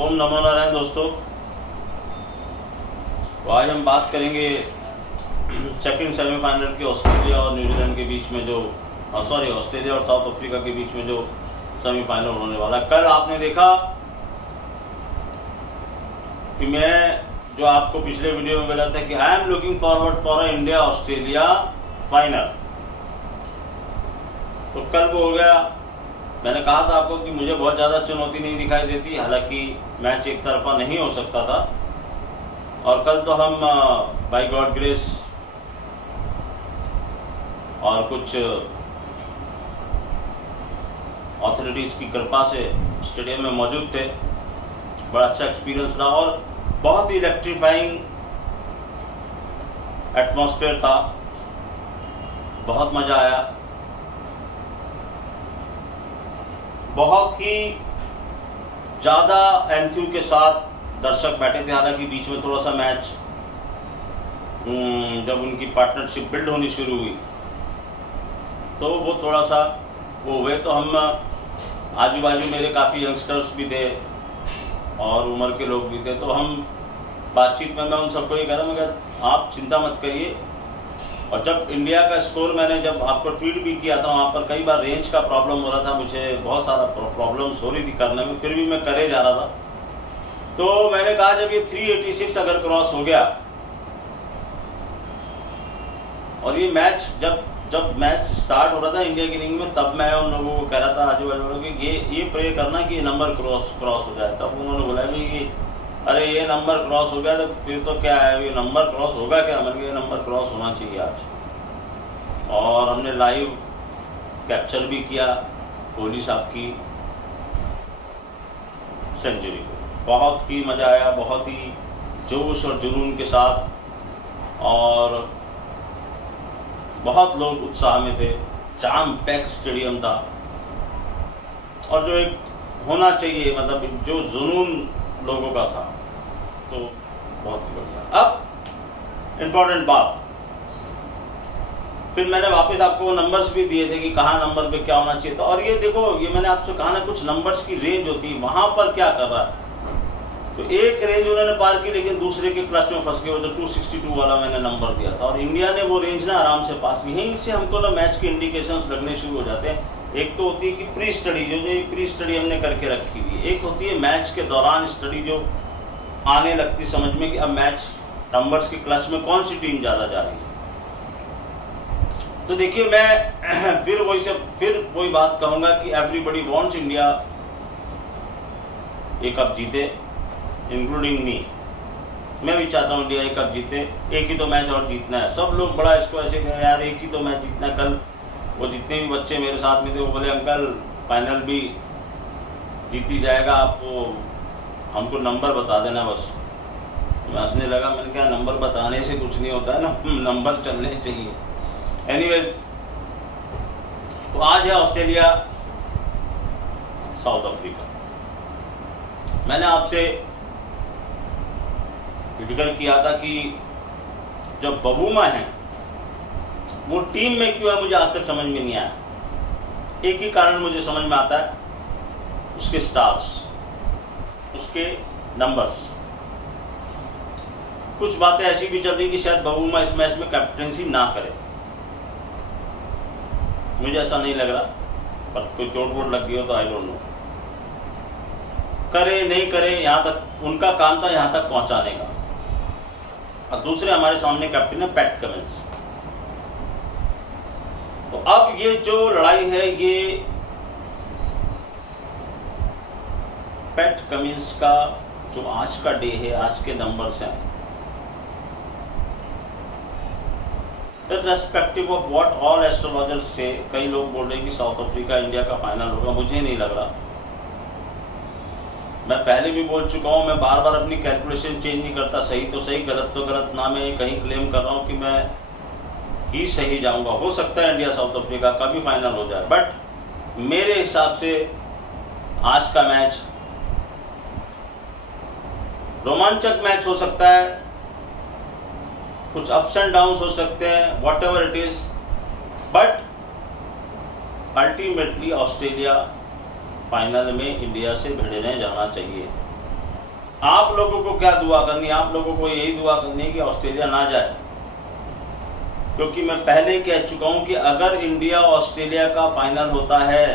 ओम नमो नारायण दोस्तों। तो आज हम बात करेंगे सेकंड सेमीफाइनल की ऑस्ट्रेलिया और न्यूजीलैंड के बीच में जो ऑस्ट्रेलिया और साउथ अफ्रीका के बीच में जो सेमीफाइनल होने वाला। कल आपने देखा कि मैं जो आपको पिछले वीडियो में बोला था कि I am looking forward for a India Australia final, तो कल वो हो गया। मैंने कहा था आपको कि मुझे बहुत ज्यादा चुनौती नहीं दिखाई देती, हालांकि मैच एक तरफा नहीं हो सकता था। और कल तो हम बाय गॉड ग्रेस और कुछ ऑथोरिटीज की कृपा से स्टेडियम में मौजूद थे। बड़ा अच्छा एक्सपीरियंस रहा और बहुत ही इलेक्ट्रीफाइंग एटमॉस्फेयर था, बहुत मजा आया। बहुत ही ज्यादा एंथ्यू के साथ दर्शक बैठे थे। हालांकि बीच में थोड़ा सा मैच जब उनकी पार्टनरशिप बिल्ड होनी शुरू हुई तो वो थोड़ा सा वो हुए। तो हम आजू बाजू मेरे काफ़ी यंगस्टर्स भी थे और उम्र के लोग भी थे, तो हम बातचीत में मैं उन सबको ये कह रहा हूँ, मगर आप चिंता मत करिए। और जब इंडिया का स्कोर मैंने जब आपको ट्वीट भी किया था, वहाँ पर कई बार रेंज का प्रॉब्लम हो रहा था, मुझे बहुत सारा प्रॉब्लम्स हो रही थी करने में, फिर भी मैं करे जा रहा था। तो मैंने कहा जब ये 386 अगर क्रॉस हो गया और ये मैच जब मैच स्टार्ट हो रहा था इंडिया की इनिंग में, तब मैं उन लोगों को कह रहा था आजू बाजू लोगों कि ये प्रे करना कि ये नंबर क्रॉस हो जाए। तब उन्होंने बोला कि अरे ये नंबर क्रॉस हो गया तो फिर तो क्या है, ये नंबर क्रॉस होगा क्या? मतलब ये नंबर क्रॉस होना चाहिए आज। और हमने लाइव कैप्चर भी किया कोहली साहब की सेंचुरी को। बहुत ही मजा आया, बहुत ही जोश और जुनून के साथ, और बहुत लोग उत्साह में थे। जाम पैक स्टेडियम था और जो एक होना चाहिए, मतलब जो जुनून लोगों का था, तो बहुत ही बढ़िया। अब इंपॉर्टेंट बात, फिर मैंने वापस आपको वो नंबर्स भी दिए थे कि कहाँ नंबर पे क्या होना चाहिए था। और ये देखो, ये मैंने आपसे कहा ना, कुछ नंबर्स की रेंज होती है, वहां पर क्या कर रहा है। तो एक रेंज उन्होंने पार की, लेकिन दूसरे के क्लच में फंस गए। वो जो 262 वाला मैंने नंबर दिया था, और इंडिया ने वो रेंज ना आराम से पास की। यहीं से हमको ना मैच के इंडिकेशंस लगने शुरू हो जाते हैं। एक तो होती है कि प्री स्टडी, जो प्री स्टडी हमने करके रखी हुई है। एक होती है मैच के दौरान स्टडी, जो आने लगती समझ में कि अब मैच नंबर्स के क्लच में कौन सी टीम ज्यादा जा रही है। तो देखिए, मैं फिर वही बात कहूंगा कि एवरीबडी वांट्स इंडिया एक कप जीते, इंक्लूडिंग मी। मैं भी चाहता हूं इंडिया एक कप जीते। एक ही तो मैच और जीतना है। सब लोग बड़ा इसको ऐसे कह यार एक ही तो मैच जीतना। कल वो जितने भी बच्चे मेरे साथ में थे, वो बोले अंकल फाइनल भी जीती जाएगा, आप वो हमको नंबर बता देना बस। मैं हंसने लगा, मैंने कहा नंबर बताने से कुछ नहीं होता है ना, नंबर चलने चाहिए। एनीवेज, तो आज है ऑस्ट्रेलिया साउथ अफ्रीका। मैंने आपसे जिक्र किया था कि जब बबूमा है वो टीम में क्यों है, मुझे आज तक समझ में नहीं आया। एक ही कारण मुझे समझ में आता है, उसके स्टार्स, उसके नंबर्स। कुछ बातें ऐसी भी चल रही कि शायद बबूमा इस मैच में कैप्टेंसी ना करे। मुझे ऐसा नहीं लग रहा, पर कोई चोट वोट लग गई हो तो आई डोंट नो। करे नहीं करे, यहां तक उनका काम था, यहां तक पहुंचाने का। और दूसरे हमारे सामने कैप्टन है पैट कमिंस। तो अब ये जो लड़ाई है, ये पैट कमिंस का जो आज का डे है, आज के नंबर्स हैं, irrespective of what all astrologers say, कई लोग बोल रहे हैं कि साउथ अफ्रीका इंडिया का फाइनल होगा। मुझे नहीं लग रहा। मैं पहले भी बोल चुका हूं, मैं बार बार अपनी कैलकुलेशन चेंज नहीं करता। सही तो सही, गलत तो गलत ना। मैं कहीं क्लेम कर रहा हूं कि मैं ही सही जाऊंगा। हो सकता है इंडिया साउथ अफ्रीका का भी फाइनल हो जाए, बट मेरे हिसाब से आज का मैच रोमांचक मैच हो सकता है। कुछ अप्स एंड डाउन्स हो सकते हैं, what ever it is, but ultimately Australia final में इंडिया से भिड़ने जाना चाहिए। आप लोगों को क्या दुआ करनी है? आप लोगों को यही दुआ करनी है कि ऑस्ट्रेलिया ना जाए, क्योंकि मैं पहले ही कह चुका हूं कि अगर इंडिया ऑस्ट्रेलिया का फाइनल होता है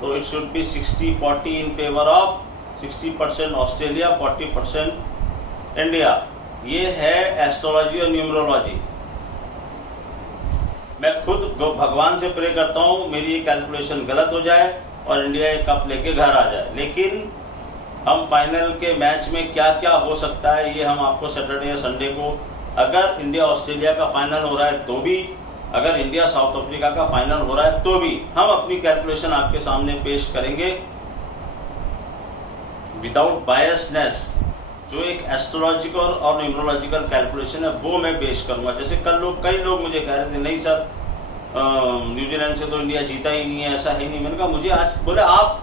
तो it should be 60-40 in favour of 60% Australia, 40% India. ये है एस्ट्रोलॉजी और न्यूमरोलॉजी। मैं खुद भगवान से प्रे करता हूं मेरी ये कैलकुलेशन गलत हो जाए और इंडिया एक कप लेके घर आ जाए, लेकिन हम फाइनल के मैच में क्या क्या हो सकता है ये हम आपको सैटरडे या संडे को, अगर इंडिया ऑस्ट्रेलिया का फाइनल हो रहा है तो भी, अगर इंडिया साउथ अफ्रीका का फाइनल हो रहा है तो भी, हम अपनी कैलकुलेशन आपके सामने पेश करेंगे विदाउट बायसनेस। जो एक एस्ट्रोलॉजिकल और न्यूमरोलॉजिकल कैलकुलेशन है वो मैं पेश करूंगा। जैसे कल कई लोग मुझे कह रहे थे नहीं सर न्यूजीलैंड से तो इंडिया जीता ही नहीं है, ऐसा ही नहीं। मैंने कहा मुझे आज बोले आप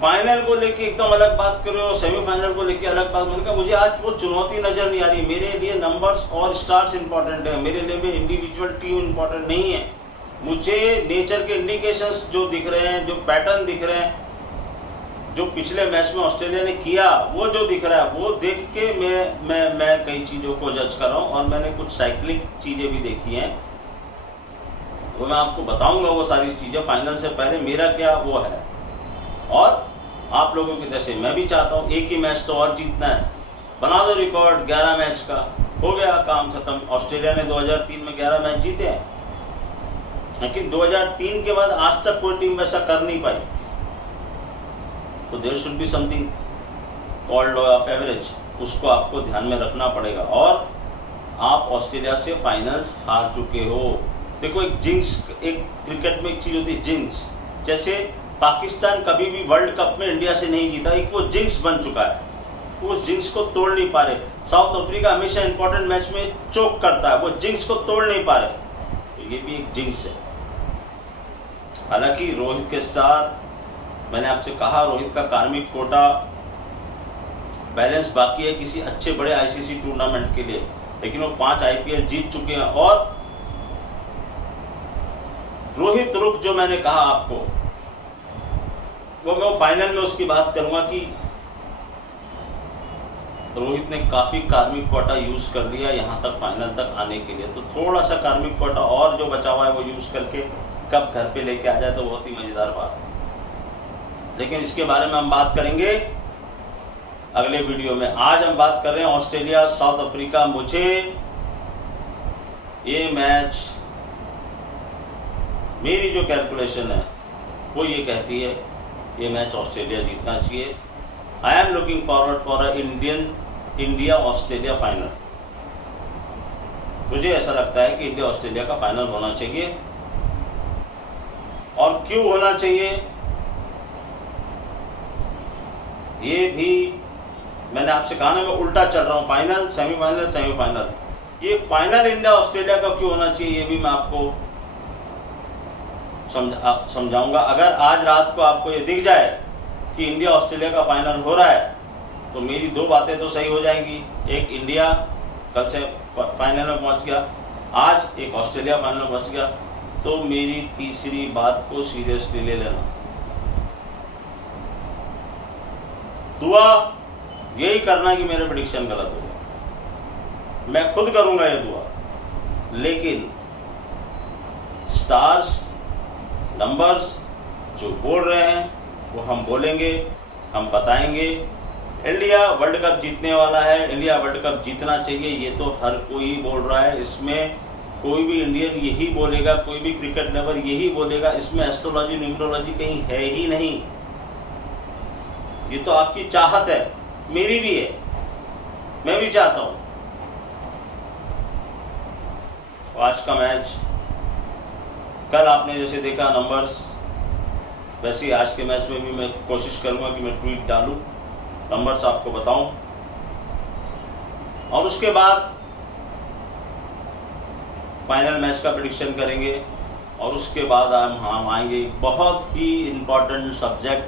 फाइनल को लेके एकदम अलग बात कर रहे हो, सेमीफाइनल को लेके अलग बात। मैंने कहा मुझे आज वो चुनौती नजर नहीं आ रही। मेरे लिए नंबर्स और स्टार्स इंपॉर्टेंट है, मेरे लिए इंडिविजुअल टीम इंपॉर्टेंट नहीं है। मुझे नेचर के इंडिकेशंस जो दिख रहे हैं, जो पैटर्न दिख रहे हैं, जो पिछले मैच में ऑस्ट्रेलिया ने किया वो जो दिख रहा है वो देख के मैं कई चीजों को जज कर रहा हूं। और मैंने कुछ साइक्लिक चीजें भी देखी हैं, वो मैं आपको बताऊंगा वो सारी चीजें फाइनल से पहले मेरा क्या वो है। और आप लोगों की तरह से मैं भी चाहता हूं एक ही मैच तो और जीतना है। बना दो रिकॉर्ड 11 मैच का, हो गया काम खत्म। ऑस्ट्रेलिया ने 2003 में 11 मैच जीते हैं, लेकिन 2003 के बाद आज तक कोई टीम वैसा कर नहीं पाई। तो there should be something called law of average, उसको आपको ध्यान में रखना पड़ेगा। और आप ऑस्ट्रेलिया से फाइनल्स हार चुके हो। देखो एक जिंक्स, एक क्रिकेट में एक चीज होती है जिंक्स। जैसे पाकिस्तान कभी भी वर्ल्ड कप में इंडिया से नहीं जीता, एक वो जिंक्स बन चुका है, उस जिंक्स को तोड़ नहीं पा रहे। साउथ अफ्रीका हमेशा इंपॉर्टेंट मैच में चोक करता है, वो जिंक्स को तोड़ नहीं पा रहे, तो ये भी एक जिंक्स है। हालांकि रोहित के स्टार, मैंने आपसे कहा रोहित का कार्मिक कोटा बैलेंस बाकी है किसी अच्छे बड़े आईसीसी टूर्नामेंट के लिए, लेकिन वो 5 आईपीएल जीत चुके हैं। और रोहित रुख जो मैंने कहा आपको, वो मैं फाइनल में उसकी बात करूंगा कि रोहित ने काफी कार्मिक कोटा यूज कर लिया यहां तक फाइनल तक आने के लिए। तो थोड़ा सा कार्मिक कोटा और जो बचा हुआ है वो यूज करके कब घर पे लेके आ जाए तो बहुत ही मजेदार बात है। लेकिन इसके बारे में हम बात करेंगे अगले वीडियो में। आज हम बात कर रहे हैं ऑस्ट्रेलिया साउथ अफ्रीका। मुझे ये मैच, मेरी जो कैलकुलेशन है वो ये कहती है ये मैच ऑस्ट्रेलिया जीतना चाहिए। I am looking forward for a India Australia final. मुझे ऐसा लगता है कि इंडिया ऑस्ट्रेलिया का फाइनल होना चाहिए। और क्यों होना चाहिए ये भी मैंने आपसे कहा ना, मैं उल्टा चल रहा हूं, फाइनल सेमीफाइनल सेमीफाइनल। ये फाइनल इंडिया ऑस्ट्रेलिया का क्यों होना चाहिए ये भी मैं आपको समझाऊंगा। अगर आज रात को आपको ये दिख जाए कि इंडिया ऑस्ट्रेलिया का फाइनल हो रहा है तो मेरी 2 बातें तो सही हो जाएंगी। एक, इंडिया कल से फाइनल में पहुंच गया, आज एक ऑस्ट्रेलिया फाइनल में पहुंच गया। तो मेरी तीसरी बात को सीरियसली ले लेना। दुआ यही करना कि मेरे प्रेडिक्शन गलत हो गया, मैं खुद करूंगा ये दुआ। लेकिन स्टार्स, नंबर्स जो बोल रहे हैं वो हम बोलेंगे, हम बताएंगे। इंडिया वर्ल्ड कप जीतने वाला है, इंडिया वर्ल्ड कप जीतना चाहिए, ये तो हर कोई बोल रहा है। इसमें कोई भी इंडियन यही बोलेगा, कोई भी क्रिकेट लवर यही बोलेगा। इसमें एस्ट्रोलॉजी न्यूमरोलॉजी कहीं है ही नहीं। ये तो आपकी चाहत है, मेरी भी है, मैं भी चाहता हूं। आज का मैच, कल आपने जैसे देखा नंबर्स, वैसे ही आज के मैच में भी मैं कोशिश करूंगा कि मैं ट्वीट डालूं, नंबर्स आपको बताऊं। और उसके बाद फाइनल मैच का प्रेडिक्शन करेंगे। और उसके बाद हम आएंगे बहुत ही इंपॉर्टेंट सब्जेक्ट,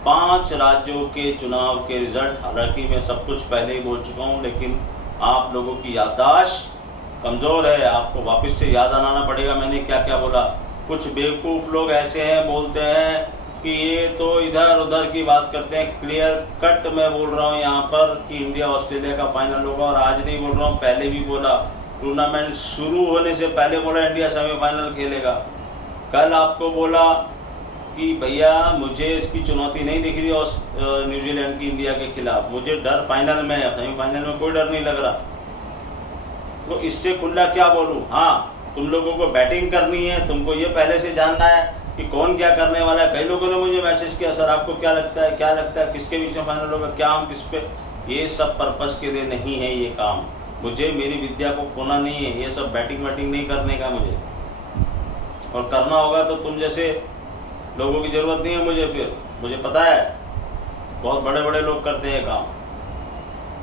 5 राज्यों के चुनाव के रिजल्ट। हालांकि मैं सब कुछ पहले ही बोल चुका हूं, लेकिन आप लोगों की याददाश्त कमजोर है, आपको वापस से याद आना पड़ेगा मैंने क्या क्या बोला। कुछ बेवकूफ लोग ऐसे हैं, बोलते हैं कि ये तो इधर उधर की बात करते हैं। क्लियर कट मैं बोल रहा हूँ यहाँ पर कि इंडिया ऑस्ट्रेलिया का फाइनल होगा, और आज नहीं बोल रहा हूँ, पहले भी बोला। टूर्नामेंट शुरू होने से पहले बोला इंडिया सेमीफाइनल खेलेगा। कल आपको बोला कि भैया मुझे इसकी चुनौती नहीं दिख रही न्यूजीलैंड की इंडिया के खिलाफ, मुझे डर फाइनल में है, सेमीफाइनल में कोई डर नहीं लग रहा। तो इससे खुला क्या बोलूं। हाँ, तुम लोगों को बैटिंग करनी है, तुमको ये पहले से जानना है कि कौन क्या करने वाला है। कई लोगों ने मुझे मैसेज किया, सर आपको क्या लगता है किसके बीच में फाइनल होगा, क्या हम किस पे। ये सब पर्पस के लिए नहीं है ये काम। मुझे मेरी विद्या को खोना नहीं है, ये सब बैटिंग वैटिंग नहीं करने का मुझे। और करना होगा तो तुम जैसे लोगों की जरूरत नहीं है मुझे। फिर मुझे पता है बहुत बड़े बड़े लोग करते हैं काम।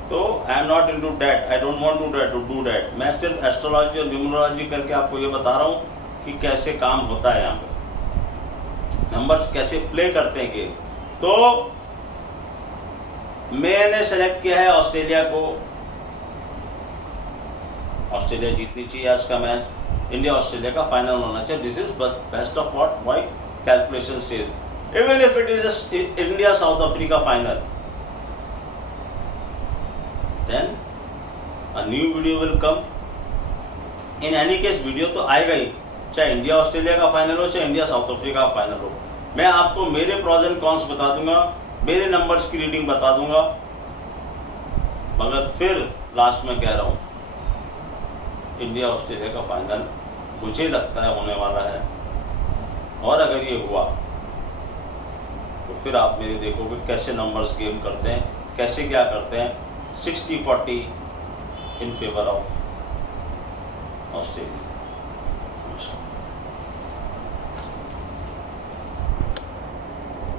तो I am not into that, I don't want to do that. मैं सिर्फ एस्ट्रोलॉजी और न्यूमरोलॉजी करके आपको ये बता रहा हूँ कि कैसे काम होता है यहाँ पे, नंबर्स कैसे प्ले करते हैं गेम। तो मैंने सेलेक्ट किया है ऑस्ट्रेलिया को। ऑस्ट्रेलिया जीतनी चाहिए आज का मैच, इंडिया ऑस्ट्रेलिया का फाइनल होना चाहिए। This is best of what my calculation says, even if it is India south Africa final, then a new video will come. In any case video तो आएगा ही, चाहे India Australia का final हो चाहे India south Africa का final हो। मैं आपको मेरे प्रोज एंड कॉन्स बता दूंगा, मेरे नंबर्स की रीडिंग बता दूंगा। मगर फिर लास्ट में कह रहा हूं, इंडिया ऑस्ट्रेलिया का फाइनल मुझे लगता है होने वाला है। और अगर ये हुआ तो फिर आप मेरे देखोगे कैसे नंबर्स गेम करते हैं, कैसे क्या करते हैं। 60-40 in favor of Australia.